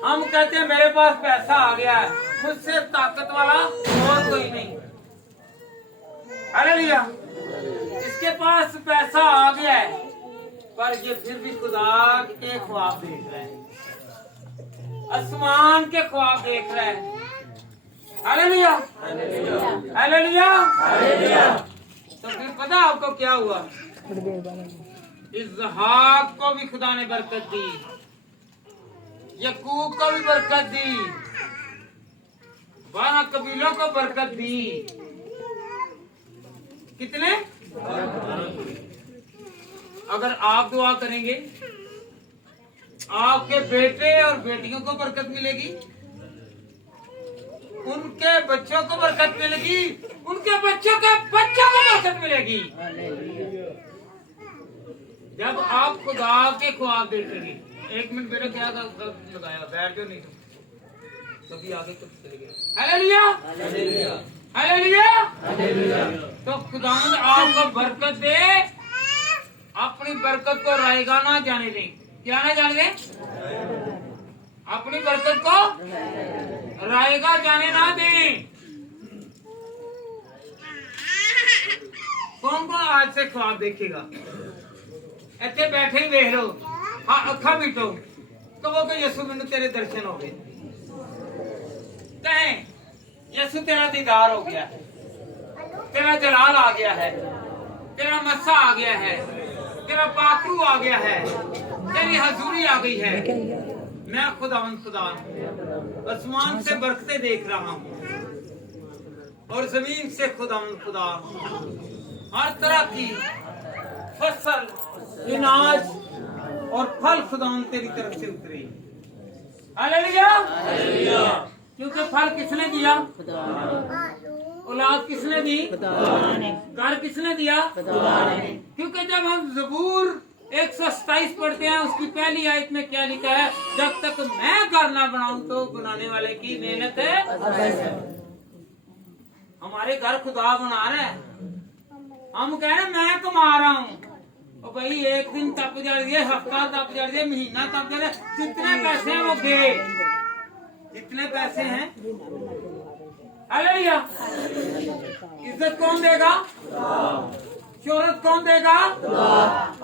हम कहते हैं मेरे पास पैसा आ गया है, मुझसे ताकत वाला और कोई नहीं। हालेलुया। इसके पास पैसा आ गया है, पर ये फिर भी खुदा के ख्वाब देख रहा है, आसमान के ख्वाब देख रहा है। Hallelujah, hallelujah, hallelujah. तो फिर पता आपको क्या हुआ? इसहाक को भी खुदा ने बरकत दी, याकूब को भी बरकत दी, 12 कबीलों को बरकत दी। कितने? अगर आप दुआ करेंगे आपके बेटे और बेटियों को बरकत मिलेगी, उनके बच्चों को बरकत मिलेगी, उनके बच्चों के बच्चों को बरकत मिलेगी। जब आप खुदा के ख्वाब देखेंगे। एक मिनट बेटा, क्या लगाया? बैठ जो नहीं कभी आगे तो चले गए। Hallelujah, hallelujah, hallelujah. तो खुदा आपको बरकत दे, अपनी बरकत को रहेगा ना जाने दें। क्या ना जाने दें? अपनी बरकत को रहेगा जाने ना दें। कौन कौन आज से ख्वाब देखेगा? इतने बैठे ही देख लो। हाँ, अखा बीटो कहो कि यीशु मैंने तेरे दर्शन हो गए। कहें यीशु तेरा दीदार हो गया है, तेरा जलाल आ गया है, तेरा मस्सा आ गया है, तेरा पाकरू आ गया है, तेरी हजूरी आ गई है। मैं खुदा आसमान से बरकतें देख रहा हूँ और जमीन से खुदा हर तरह की फसल, अनाज और फल खुदा तेरी तरफ से उतरे। Hallelujah, hallelujah. क्योंकि फल किसने दिया? औलाद किसने दी? घर किसने दिया? क्योंकि जब हम ज़बूर 127 पढ़ते हैं, उसकी पहली आयत में क्या लिखा है? जब तक मैं घर ना बनाऊं तो बनाने वाले की मेहनत है। हमारे घर खुदा बना रहे हैं, हम कह रहे हैं मैं कमा रहा हूँ। और भाई एक दिन तप जड़ दिए, हफ्ता तप जड़ दिए, महीना तप जड़ दिए, जितने पैसे हैं वो गए। जितने पैसे हैं, हालेलुया। इज्जत कौन देगा? शोहरत कौन देगा?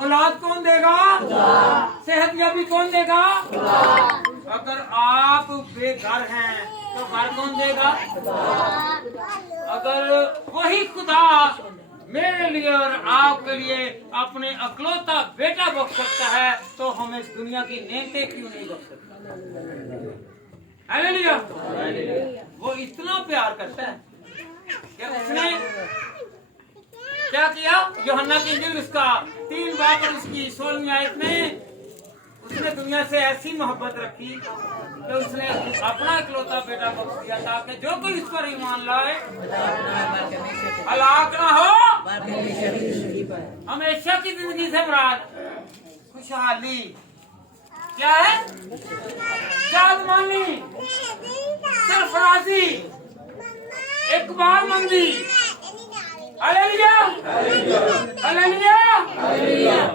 औलाद कौन देगा? सेहतयाबी कौन देगा? अगर आप बेघर हैं तो घर कौन देगा? अगर वही खुदा मेरे लिए और आपके लिए अपने अकलौता बेटा बख्श सकता है तो हमें दुनिया की नेमतें क्यों नहीं बख्श सकता? हालेलुया। वो इतना प्यार करता है कि उसने क्या किया? यूहन्ना की इंजील उसका 3 बाब और उसकी 16वीं आयत में उसने दुनिया से ऐसी मोहब्बत रखी कि उसने अपना इकलौता बेटा बख्श दिया ताकि जो कोई इस पर ईमान लाए हलाक ना हो, हमेशा की जिंदगी से मुराद खुशहाली क्या है? जादमानी, सरफराजी, इकबालमंदी। Hallelujah, hallelujah.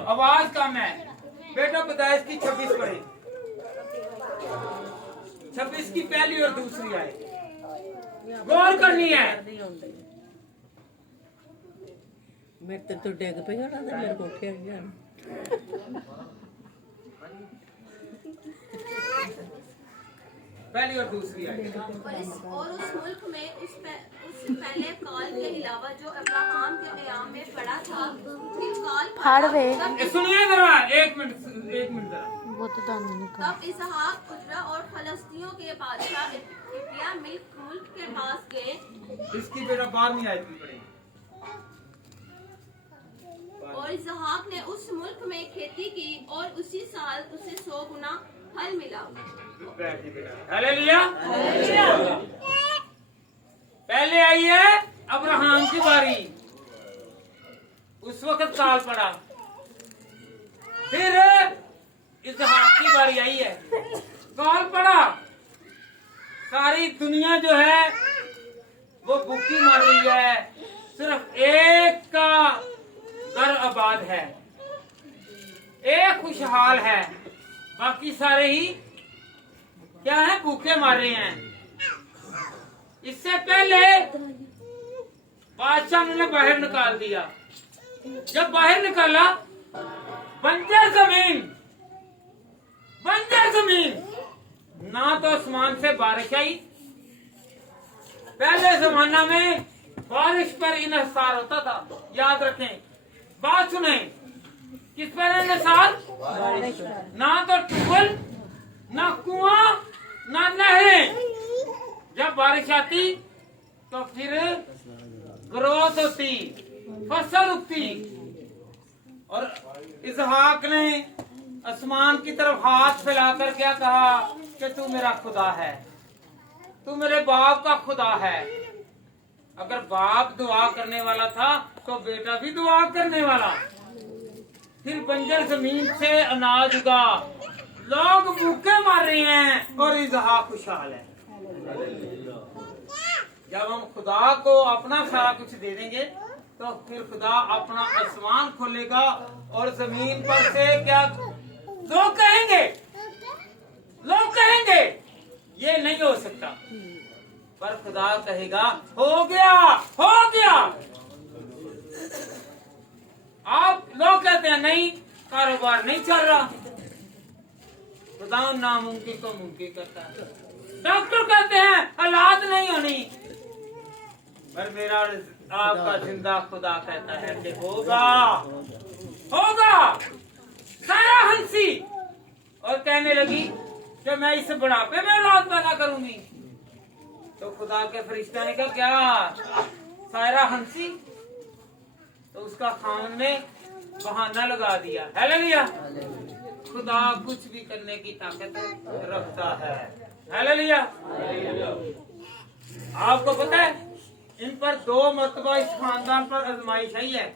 आवाज कम है बेटा। पैदाइश की 26 पढ़े, 26 की पहली और दूसरी आए, गौर करनी है। मेरे ते तो डिग पे होना ते मेरे को उठे नहीं जाना। पहली और दूसरी आई। और उस मुल्क में उस पहले काल के अलावा जो अब्राहम के क़याम में पड़ा था, फिर काल फाड़ वे। सुनिए जरा, एक मिनट जरा। वो तो दान नहीं कर। तब इसहाक उजरा और फलस्तियों के बादशाह इब्रिया मुल्क के पास गए। इसकी बेटा 12वीं आयत में पढ़ेंगे। और इसहाक ने उस मुल्क में खेती की और उसी साल उसे 100 गुना फल मिला। हालेलुया। पहले आई है अब्राहम की बारी, उस वक्त काल पड़ा। फिर इसहाक की बारी आई है, काल पड़ा। सारी दुनिया जो है वो भूखी मर रही है, सिर्फ एक का घर आबाद है, एक खुशहाल है, बाकी सारे ही क्या है, भूखे मर रहे हैं। इससे पहले बादशाह ने बाहर निकाल दिया। जब बाहर निकाला, बंजर जमीन, ना तो आसमान से बारिश आई। पहले जमाना में बारिश पर इन्हिसार होता था, याद रखें, बात सुने, किस पर इन्हिसार? ना तो ट्यूबवेल, ना कुआं, ना नहरें। जब बारिश आती तो फिर ग्रोथ होती, फसल उगती। और इसहाक ने आसमान की तरफ हाथ फैलाकर क्या कहा कि तू मेरा खुदा है, तू मेरे बाप का खुदा है। अगर बाप दुआ करने वाला था तो बेटा भी दुआ करने वाला। फिर बंजर जमीन से अनाज उगा, लोग भूखे मर रहे हैं और इसहाक खुशहाल है। जब हम खुदा को अपना सारा कुछ दे देंगे तो फिर खुदा अपना आसमान खोलेगा और जमीन पर से क्या लोग कहेंगे ये नहीं हो सकता, पर खुदा कहेगा हो गया। आप लोग कहते हैं नहीं, कारोबार नहीं चल रहा, खुदा नामुमकिन को मुमकिन करता है। डॉक्टर कहते हैं हालात नहीं होनी, पर मेरा आपका जिंदा खुदा कहता है कि होगा। सारा हंसी और कहने लगी कि मैं इस बुढ़ापे में औलाद पैदा करूंगी। तो खुदा के फरिश्ता ने कहा क्या सारा हंसी? तो उसका खान ने बहाना लगा दिया। हालेलुया। खुदा कुछ भी करने की ताकत रखता है। हालेलुया। आपको पता है इन पर 2 मरतबा इस खानदान पर आजमाइश आई है।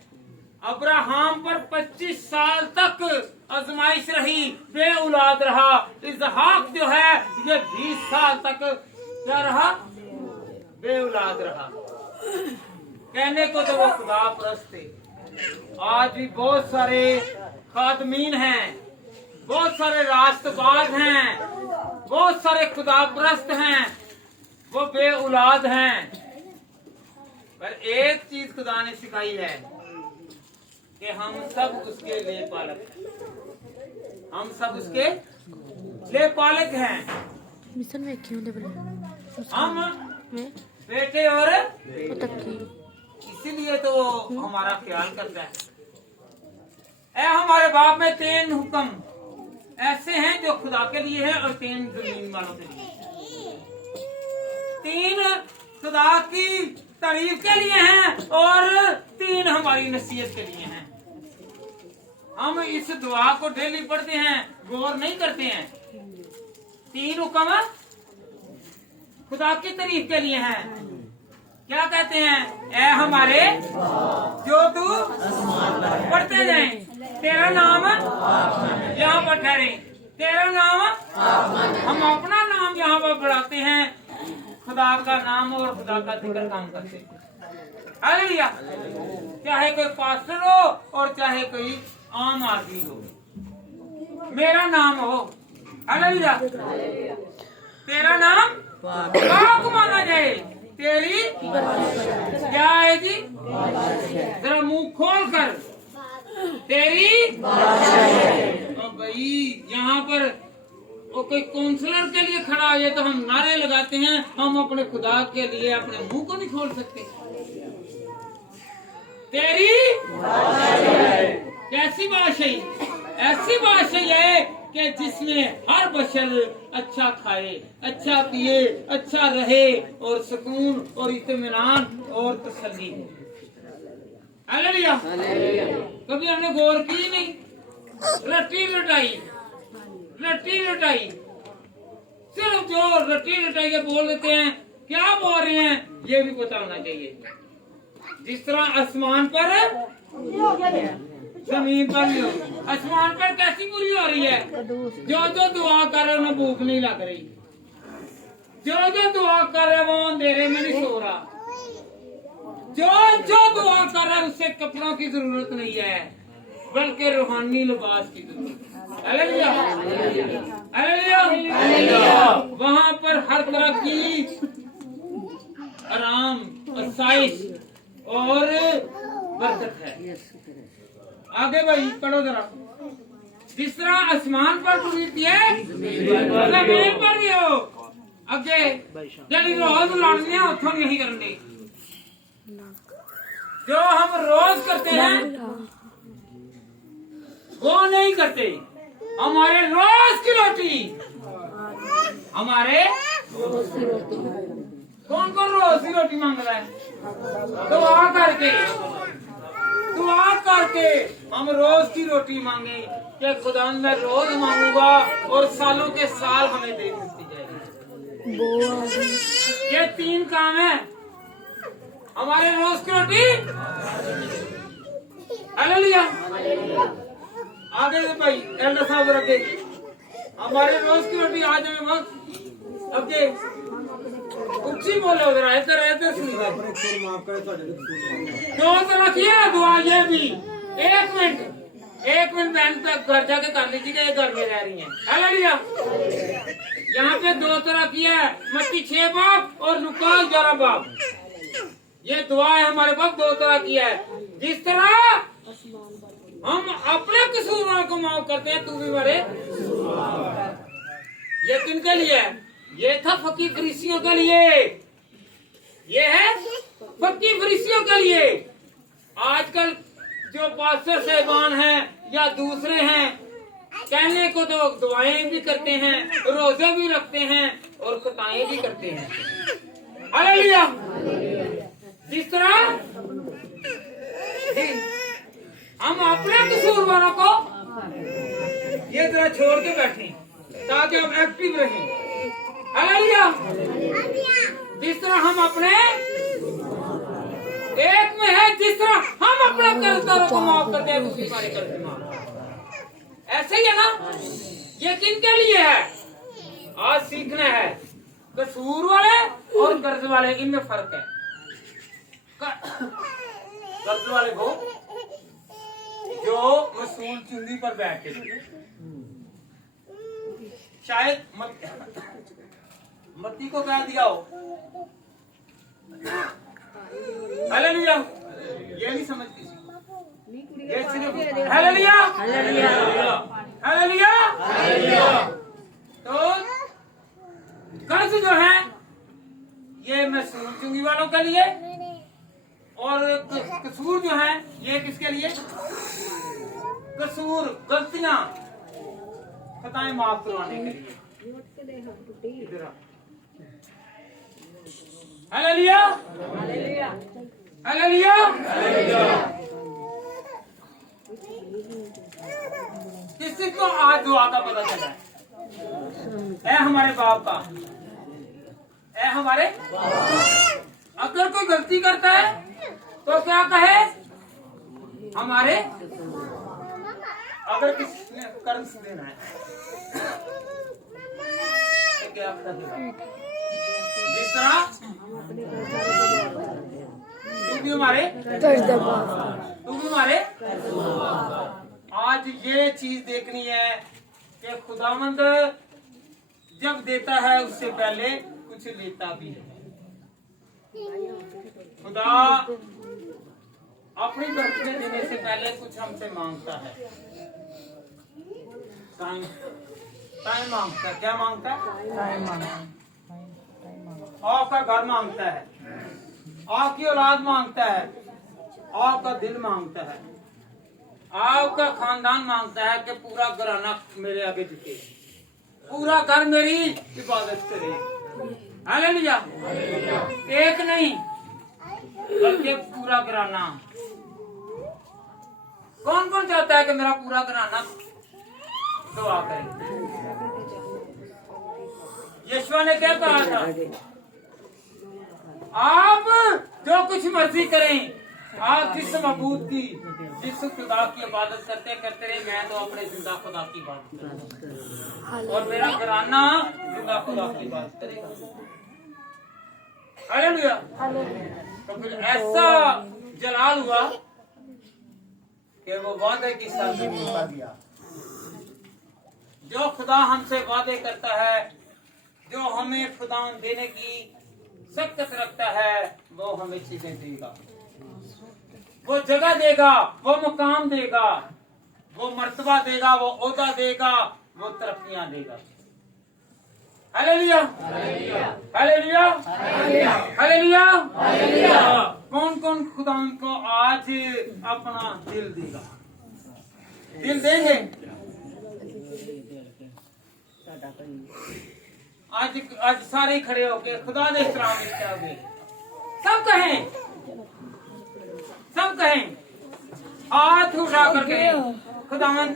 अब्राहम पर 25 साल तक आजमाइश रही, बे औलाद रहा। इसहाक जो है ये 20 साल तक क्या रहा, बे औलाद रहा। कहने को तो वो खुदा परस्त थे। आज भी बहुत सारे खादमीन हैं, बहुत सारे रास्तबाज हैं, बहुत सारे खुदा परस्त हैं, वो बे औलाद हैं। पर एक चीज खुदा ने सिखाई है कि हम सब उसके लिए पालक हैं। हम सब उसके लिए पालक हैं। मिशन में क्यों दे बोले हम में बेटे और वो तक की इसीलिए तो वो हमारा ख्याल करता है। हमारे बाप में 3 हुक्म ऐसे हैं जो खुदा के लिए है और 3 जमीन वालों के लिए। 3 खुदा की तारीफ के लिए हैं और 3 हमारी नसीहत के लिए हैं। हम इस दुआ को डेली पढ़ते हैं, गौर नहीं करते हैं। 3 हुक्म खुदा की तारीफ के लिए हैं। क्या कहते हैं? ऐ हमारे जो तू पढ़ते जाए, तेरा नाम यहाँ पर ठहरे, तेरा नाम हम अपना नाम यहाँ पर बढ़ाते हैं, खुदा का नाम और खुदा का जिक्र काम करते हैं। हालेलुया। चाहे कोई पास्टर हो और चाहे कोई आम आदमी हो, मेरा नाम हो। हालेलुया। तेरा नाम पाक माना जाए, तेरी क्या है जी? जरा मुंह खोल कर तेरी और भाई यहाँ पर वो कोई काउंसलर के लिए खड़ा है तो हम नारे लगाते हैं, हम अपने खुदा के लिए अपने मुंह को नहीं खोल सकते। तेरी कैसी बादशाही? ऐसी बादशाही है कि जिसमें हर बशर अच्छा खाए, अच्छा पिए, अच्छा रहे और सुकून और इत्मीनान और तसल्ली हो। हालेलुया। कभी हमने गौर की नहीं, रट्टी रटाई सिर्फ जो रट्टी रटाई के बोल देते हैं, क्या बोल रहे हैं ये भी पता होना चाहिए। जिस तरह आसमान पर जमीन पर नहीं हो, आसमान पर कैसी बुरी हो रही है, जो जो दुआ कर रहे उन्हें भूख नहीं लग रही, जो जो दुआ कर रहे वो अंधेरे में नहीं सो रहा, जो जो दुआ कर रहा है उससे कपड़ों की जरूरत नहीं है बल्कि रूहानी लिबास की जरूरत है। Hallelujah, hallelujah. वहाँ पर हर तरह की आराम, आसाइश और बरकत है। आगे भाई पढ़ो जरा। जिस तरह आसमान पर पूरी है जमीन पर भी हो। अगे जड़ी रोज लड़ने उठो नहीं करने, जो हम रोज करते हैं वो नहीं करते। हमारे रोज की रोटी, हमारे कौन कौन रोज की रोटी मांग रहा है? दुआ करके हम रोज की रोटी मांगे कि खुदा मैं रोज मांगूंगा और सालों के साल हमें दे मिलती जाएगी। ये 3 काम है हमारे रोज की रोटी। हालेलुया। आगे से भाई एल्डर साहब रखे हमारे रोज की रोटी आज हमें वक्त अगे उच्ची बोले उधर इधर सुनिए। दो तो रखिए दुआ ये भी। एक मिनट बहन तक घर जाके कर लीजिएगा, ये घर में रह रही है। हालेलुया। यहाँ पे 2 तरह की है, मत्ती 6 बाब और लुका 11 बाब। ये दुआ है हमारे पास 2 तरह की है। जिस तरह हम अपने कसूरों को माफ करते हैं तू भी मरे। ये किनके लिए है? ये था फकीर फरीसियों के लिए, ये है फकीर फरीसियों के लिए। आजकल जो पास्टर साहिबान हैं या दूसरे हैं कहने को तो दुआएं भी करते हैं, रोजे भी रखते हैं और खताएं भी करते हैं। हालेलुया। जिस तरह हम अपने कसूरवारों को ये तरह छोड़ के बैठे ताकि हम एक्टिव रहें। हालेलुया। जिस तरह हम अपने एक में है, जिस तरह हम अपने कर्जदारों को माफ करते हैं दूसरी हमारे कर्ज माफ। ऐसे ही है ना? ये किनके लिए है? आज सीखना है। कसूर वाले और कर्ज वाले इनमें फर्क है। कर्ज वाले को जो रसूल चुंगी पर बैठे शायद मत्ती को कह दिया हो। हालेलुया। ये नहीं समझती ये सिर्फ हालेलुया हालेलुया हालेलुया। तो कर्ज जो है ये रसूल चुंगी वालों के लिए और कसूर जो है ये किसके लिए? कसूर, गलतियां, खताएं माफ करवाने के लिए। Hallelujah hallelujah hallelujah. किसी को आज दुआ का पता चला है हमारे बाप का, है हमारे। अगर कोई गलती करता है तो क्या कहे? हमारे। अगर किसी ने कर्ज देना है तो क्या करेगा? जिस तरह तू भी हमारे, तू भी हमारे। आज ये चीज देखनी है कि खुदावंद जब देता है उससे पहले कुछ लेता भी है। खुदा अपनी बरकतें देने से पहले कुछ हमसे मांगता है। टाइम मांगता है। क्या मांगता है? आपका घर मांगता है, आपकी औलाद मांगता है, आपका दिल मांगता है, आपका खानदान मांगता है कि पूरा घराना मेरे आगे झुके, पूरा घर मेरी इबादत करे। हालेलुया। एक नहीं बल्कि पूरा घराना। कौन कौन चाहता है कि मेरा पूरा घराना दुआ करे? यीशु ने क्या कहा था? आप जो कुछ मर्जी करें, आप जिस मबूद की, जिस खुदा की इबादत करते करते रहे, मैं तो अपने जिंदा खुदा की इबादत करूंगा और मेरा घराना जिंदा खुदा की इबादत करेगा। हालेलुया। तो फिर ऐसा जलाल हुआ कि वो वादे की सरजमीन पर गया। जो खुदा हमसे वादे करता है, जो हमें खुदा देने की सख्त रखता है, वो हमें चीजें देगा, वो जगह देगा, वो मुकाम देगा, वो मर्तबा देगा, वो ओहदा देगा, वो तरक्कियां देगा। Hallelujah, hallelujah, hallelujah, hallelujah. कौन कौन खुदा को आज अपना दिल देगा? दिल देंगे? आज सारे ही खड़े होके खुदा ने सलाम कहोगे। सब कहें, सब कहें, हाथ उठा कर कहें, खुदावन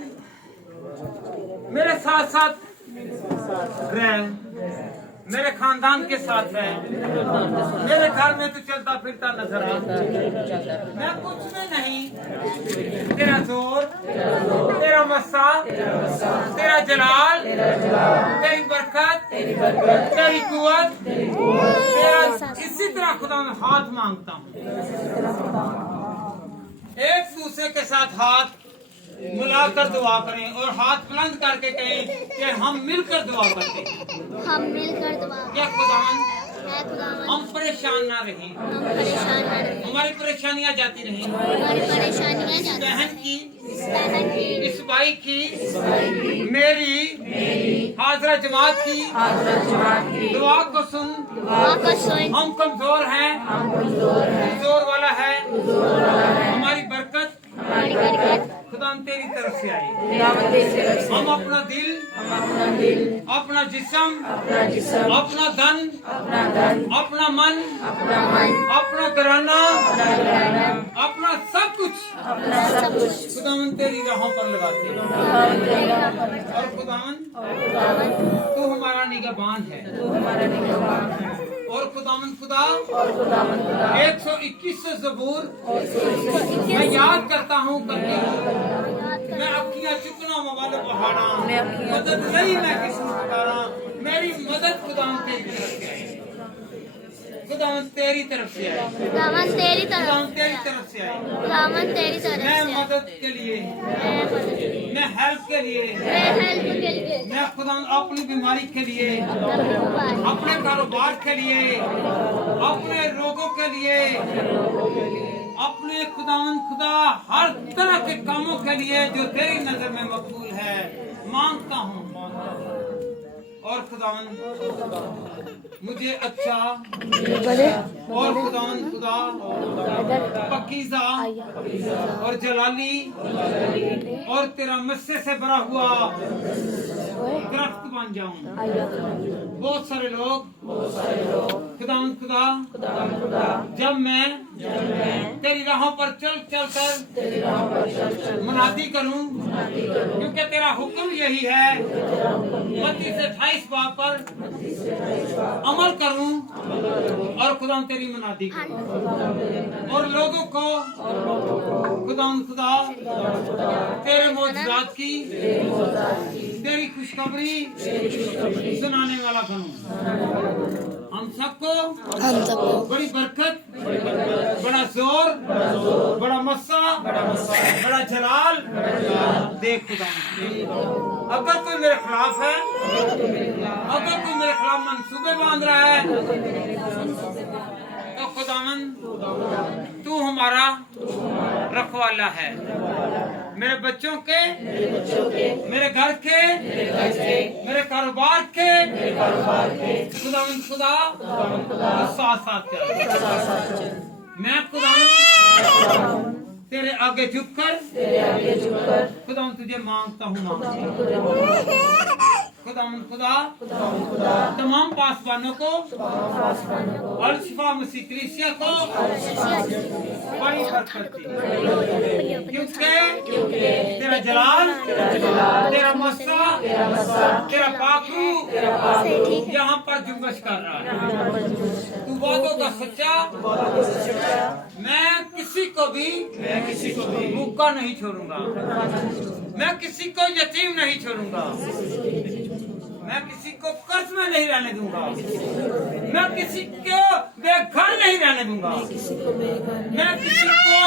मेरे साथ साथ रह, मेरे खानदान के साथ रह, मेरे घर में तू चलता फिरता नजर आ। मैं कुछ में नहीं, तेरा जोर, तेरा मस्सा, तेरा जलाल, तेरी बरकत, तेरी कुव्वत, तेरा इसी तरह खुदा में हाथ मांगता हूँ। एक दूसरे के साथ हाथ मिलाकर दुआ करें और हाथ बुलंद करके कहें कि हम मिलकर दुआ करते हैं। हम मिलकर दुआ क्या खुदावन है खुदावन, हम परेशान ना रहें, हम परेशान न रहें, हमारी परेशानियां जाती रहें, हमारी परेशानियां इस जाती बहन की, इस बहन की, इस भाई की, मेरी हाजरा जमात की दुआ को सुन। दुआ को सुन। हम कमजोर हैं, कमजोर वाला है, हमारी बरकत हमारी बरकत खुदा तेरी तरफ से आई। हम अपना दिल, अपना जिस्म, अपना धन, अपना मन, अपना घराना, अपना सब कुछ खुदावन तेरी राहों पर लगाते हैं। और खुदावन तू हमारा निगहबान है। और खुदावन खुदा 121 ज़बूर मैं याद करता हूँ, करती हूँ, मैं अखियाँ चुकना वाले पहाड़ा, मदद नहीं मैं किसी पुकारा, मेरी मदद खुदावन तेरी तरफ से आई, खुदावन तेरी तरफ से आई, खुदावन तेरी खुदावन तरफ तेरी तरफ से आई। खुदावन तेरी तरफ मैं से मदद के लिए, मैं मदद के लिए, मैं हेल्प के लिए, मैं हेल्प के लिए, मैं खुदावन अपनी बीमारी के लिए, अपना अपने कारोबार के लिए, अपने रोगों के लिए, अपने खुदावन खुदा हर तरह के कामों के लिए जो तेरी नजर में मकबूल है मांगता हूँ। और खुदावन मुझे अच्छा और खुदावन खुदा पकीज़ा और जलाली और तेरा मस्से से भरा हुआ दरख्त बन जाऊं। बहुत सारे लोग खुदावन खुदा जब मैं तेरी राहों पर चल चल कर मुनादी करूं, क्योंकि तेरा हुक्म यही है, मत्ती से 28 बाब पर अमल करूं और खुदा तेरी मुनादी करूं और लोगों को खुदा तेरे मौजूदात की, तेरी खुशखबरी सुनाने वाला बनूं। हम सबको बड़ी बरकत, बड़ा जोर, बड़ा मस्सा, बड़ा जलाल दे खुदा। अगर कोई मेरे खिलाफ है, अगर कोई मेरे खिलाफ मंसूबे बांध रहा है, तो खुदावन तू हमारा रखवाला है, मेरे बच्चों के, मेरे घर के, मेरे कारोबार के, खुदावन खुदा साथ साथ चल। मैं खुदावन तेरे आगे झुककर खुदावन तुझे मांगता हूँ। खुदावन खुदा तमाम पासवानों को और शिफा मसीह कलीसिया को बड़ी बरकत दी, क्योंकि तेरा जलाल, तेरा मस्सा, तेरा पाखरू यहाँ पर जुम्बश कर रहा है। तू वादों का सच्चा, मैं किसी को भी भूखा नहीं छोड़ूंगा, मैं किसी को यतीम नहीं छोड़ूंगा, मैं किसी को कर्ज में नहीं रहने दूंगा, मैं किसी को बेघर नहीं रहने दूंगा, मैं किसी को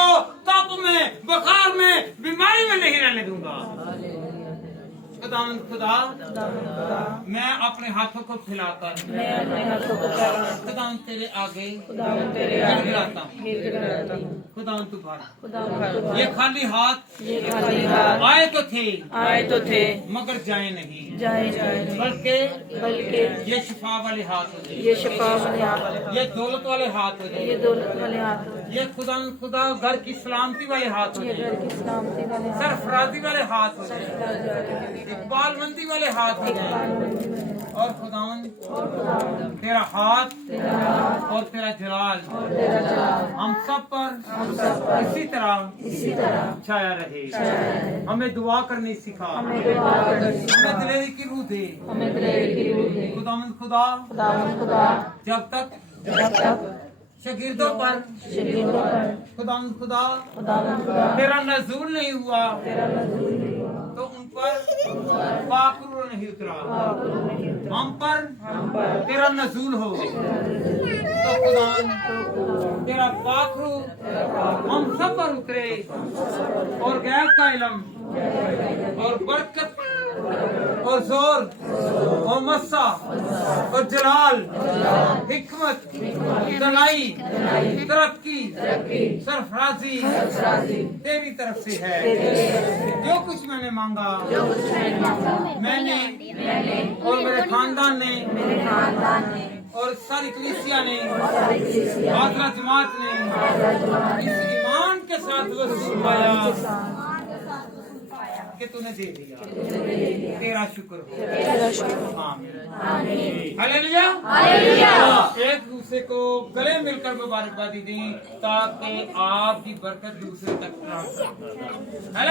तप में, बुखार में, बीमारी में नहीं रहने दूंगा। खुदावंद खुदा मैं अपने हाथों को फैलाकर खुदावंद तेरे आगे गिड़गिड़ाता हूँ। खुदावंद तू भर, ये खाली हाथ आए तो थे मगर जाए नहीं, बल्कि ये शिफा वाले हाथ हो जाए, ये दौलत वाले हाथ हो जाए, ये खुदा घर की सलामती वाले हाथ हो जाए, सरफराजी वाले हाथ हो जाए, इकबालमंदी वाले हाथ हो जाए। और खुदावन तेरा हाथ और तेरा जलाल हम सब पर इसी तरह छाया रहे। हमें दुआ करनी सिखा, हमें दिलेरी की रूह दे। खुदावन खुदा जब तक शगिर्दों पर खुदावन खुदा तेरा नज़ूल नहीं हुआ तो उन पर पाखरू नहीं उतरा, हम पर तेरा नज़ूल हो तो खुदावन तेरा पाखरू हम सब पर उतरे और गैब का इल्म और बरकत और जोर और मस्सा और जलाल, हिकमत, दलाई, तरक्की, सरफराजी तेरी तरफ से है। जो कुछ मैंने मांगा मैंने और मेरे खानदान ने और सारी कलीसिया ने, आदरा जमात ने इस ईमान के साथ वसूल पाया कि तूने दे दिया। तेरा शुक्र हो। आमीन। हालेलुया। एक दूसरे को गले मिलकर मुबारकबादी दें ताकि आपकी बरकत दूसरे तक पहुंच सके।